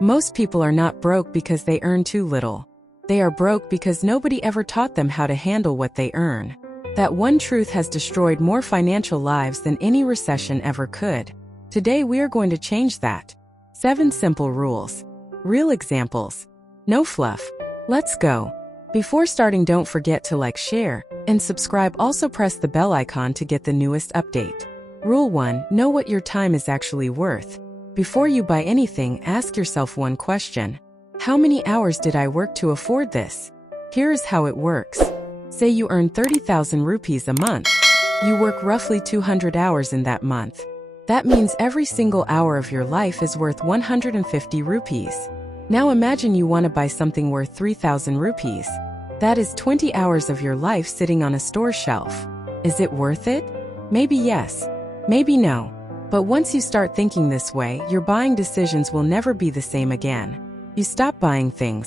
Most people are not broke because they earn too little. They are broke because nobody ever taught them how to handle what they earn. That one truth has destroyed more financial lives than any recession ever could. Today we are going to change that. 7 simple rules. Real examples. No fluff. Let's go. Before starting, don't forget to like, share, and subscribe. Also press the bell icon to get the newest update. Rule 1. Know what your time is actually worth. Before you buy anything, ask yourself one question. How many hours did I work to afford this? Here's how it works. Say you earn 30,000 rupees a month. You work roughly 200 hours in that month. That means every single hour of your life is worth 150 rupees. Now imagine you want to buy something worth 3,000 rupees. That is 20 hours of your life sitting on a store shelf. Is it worth it? Maybe yes, maybe no. But once you start thinking this way, your buying decisions will never be the same again. You stop buying things.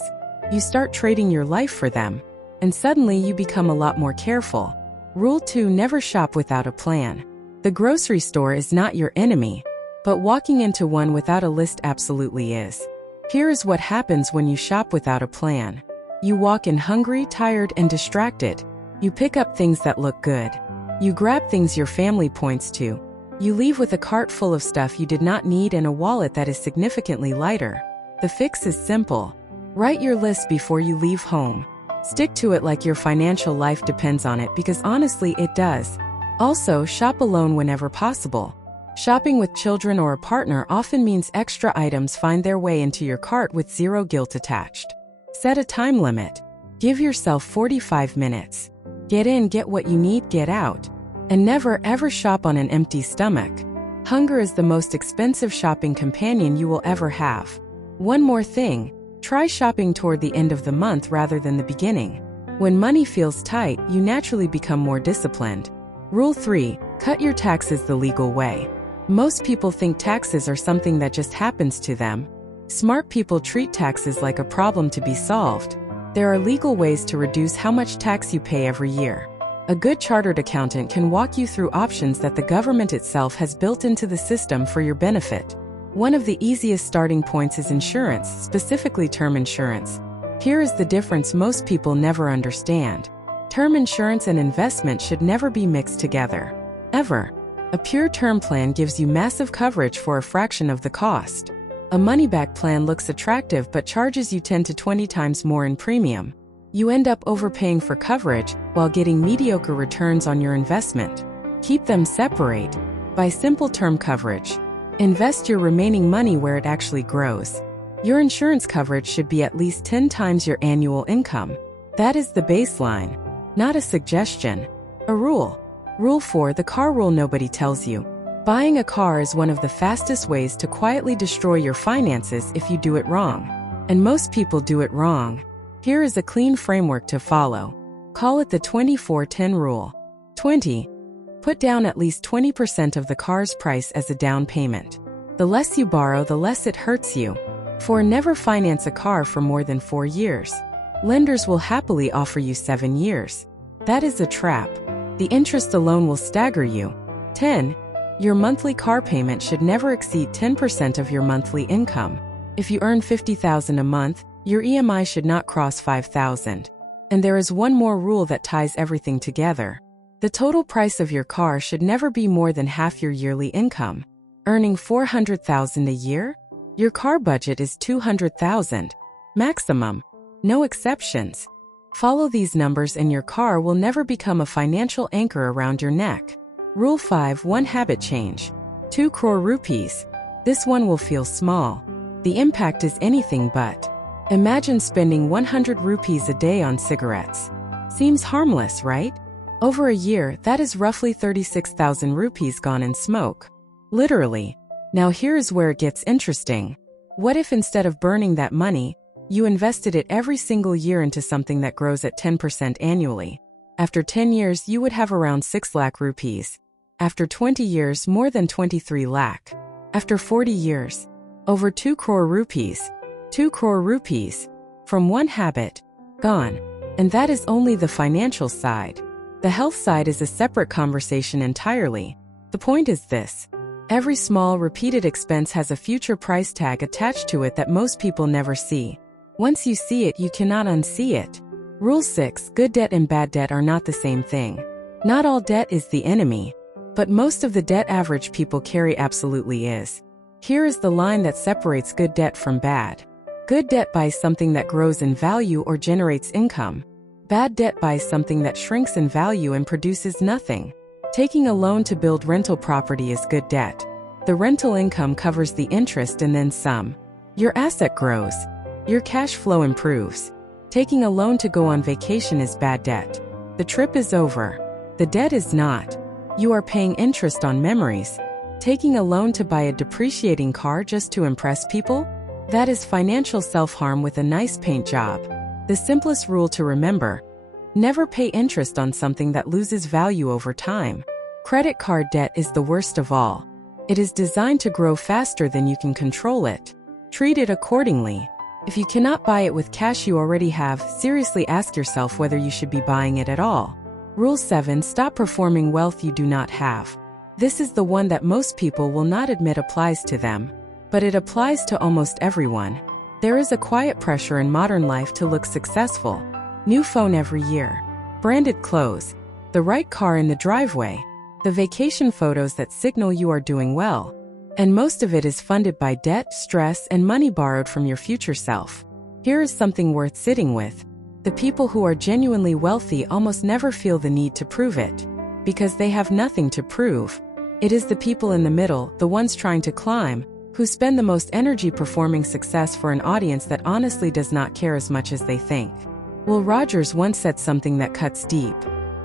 You start trading your life for them. And suddenly you become a lot more careful. Rule 2. Never shop without a plan. The grocery store is not your enemy, but walking into one without a list absolutely is. Here is what happens when you shop without a plan. You walk in hungry, tired, and distracted. You pick up things that look good. You grab things your family points to. You leave with a cart full of stuff you did not need and a wallet that is significantly lighter. The fix is simple. Write your list before you leave home. Stick to it like your financial life depends on it, because honestly, it does. Also, shop alone whenever possible. Shopping with children or a partner often means extra items find their way into your cart with zero guilt attached. Set a time limit. Give yourself 45 minutes. Get in, get what you need, get out. And never ever shop on an empty stomach. Hunger is the most expensive shopping companion you will ever have. One more thing. Try shopping toward the end of the month rather than the beginning. When money feels tight, you naturally become more disciplined. Rule 3. Cut your taxes the legal way. Most people think taxes are something that just happens to them. Smart people treat taxes like a problem to be solved. There are legal ways to reduce how much tax you pay every year. A good chartered accountant can walk you through options that the government itself has built into the system for your benefit. One of the easiest starting points is insurance, specifically term insurance. Here is the difference most people never understand. Term insurance and investment should never be mixed together. Ever. A pure term plan gives you massive coverage for a fraction of the cost. A money-back plan looks attractive but charges you 10 to 20 times more in premium. You end up overpaying for coverage while getting mediocre returns on your investment. Keep them separate. Buy simple term coverage. Invest your remaining money where it actually grows. Your insurance coverage should be at least 10 times your annual income. That is the baseline, not a suggestion. A rule. Rule 4. The car rule nobody tells you. Buying a car is one of the fastest ways to quietly destroy your finances if you do it wrong. And most people do it wrong. Here is a clean framework to follow. Call it the 24-10 rule. 20. Put down at least 20% of the car's price as a down payment. The less you borrow, the less it hurts you. 4. Never finance a car for more than 4 years. Lenders will happily offer you 7 years. That is a trap. The interest alone will stagger you. 10. Your monthly car payment should never exceed 10% of your monthly income. If you earn $50,000 a month, your EMI should not cross $5,000. And there is one more rule that ties everything together. The total price of your car should never be more than half your yearly income. Earning $400,000 a year? Your car budget is $200,000. Maximum. No exceptions. Follow these numbers and your car will never become a financial anchor around your neck. Rule 5. 1 habit change. 2 crore rupees. This one will feel small. The impact is anything but. Imagine spending 100 rupees a day on cigarettes. Seems harmless, right? Over a year, that is roughly 36,000 rupees gone in smoke. Literally. Now here is where it gets interesting. What if instead of burning that money, you invested it every single year into something that grows at 10% annually? After 10 years, you would have around 6 lakh rupees. After 20 years, more than 23 lakh. After 40 years, over 2 crore rupees. 2 crore rupees. From one habit. Gone. And that is only the financial side. The health side is a separate conversation entirely. The point is this. Every small, repeated expense has a future price tag attached to it that most people never see. Once you see it, you cannot unsee it. Rule 6: good debt and bad debt are not the same thing. Not all debt is the enemy, but most of the debt average people carry absolutely is. Here is the line that separates good debt from bad. Good debt buys something that grows in value or generates income. Bad debt buys something that shrinks in value and produces nothing. Taking a loan to build rental property is good debt. The rental income covers the interest and then some. Your asset grows. Your cash flow improves. Taking a loan to go on vacation is bad debt. The trip is over. The debt is not. You are paying interest on memories. Taking a loan to buy a depreciating car just to impress people? That is financial self-harm with a nice paint job. The simplest rule to remember: never pay interest on something that loses value over time. Credit card debt is the worst of all. It is designed to grow faster than you can control it. Treat it accordingly. If you cannot buy it with cash you already have, seriously ask yourself whether you should be buying it at all. Rule 7: stop performing wealth you do not have. This is the one that most people will not admit applies to them, but it applies to almost everyone. There is a quiet pressure in modern life to look successful. New phone every year, branded clothes, the right car in the driveway, the vacation photos that signal you are doing well. And most of it is funded by debt, stress, and money borrowed from your future self. Here is something worth sitting with. The people who are genuinely wealthy almost never feel the need to prove it, because they have nothing to prove. It is the people in the middle, the ones trying to climb, who spend the most energy performing success for an audience that honestly does not care as much as they think. Will Rogers once said something that cuts deep.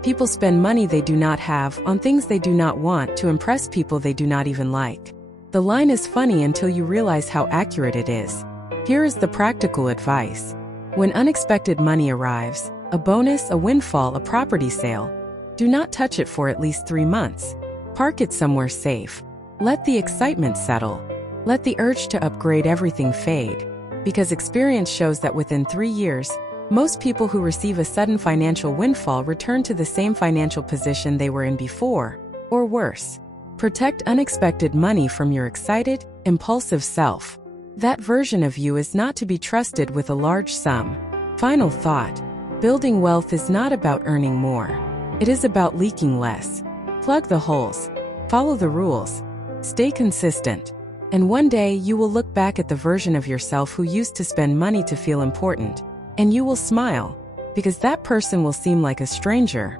People spend money they do not have on things they do not want to impress people they do not even like. The line is funny until you realize how accurate it is. Here is the practical advice. When unexpected money arrives, a bonus, a windfall, a property sale, do not touch it for at least 3 months. Park it somewhere safe. Let the excitement settle. Let the urge to upgrade everything fade. Because experience shows that within 3 years, most people who receive a sudden financial windfall return to the same financial position they were in before, or worse. Protect unexpected money from your excited, impulsive self. That version of you is not to be trusted with a large sum. Final thought: building wealth is not about earning more. It is about leaking less. Plug the holes. Follow the rules. Stay consistent. And one day you will look back at the version of yourself who used to spend money to feel important, and you will smile, because that person will seem like a stranger,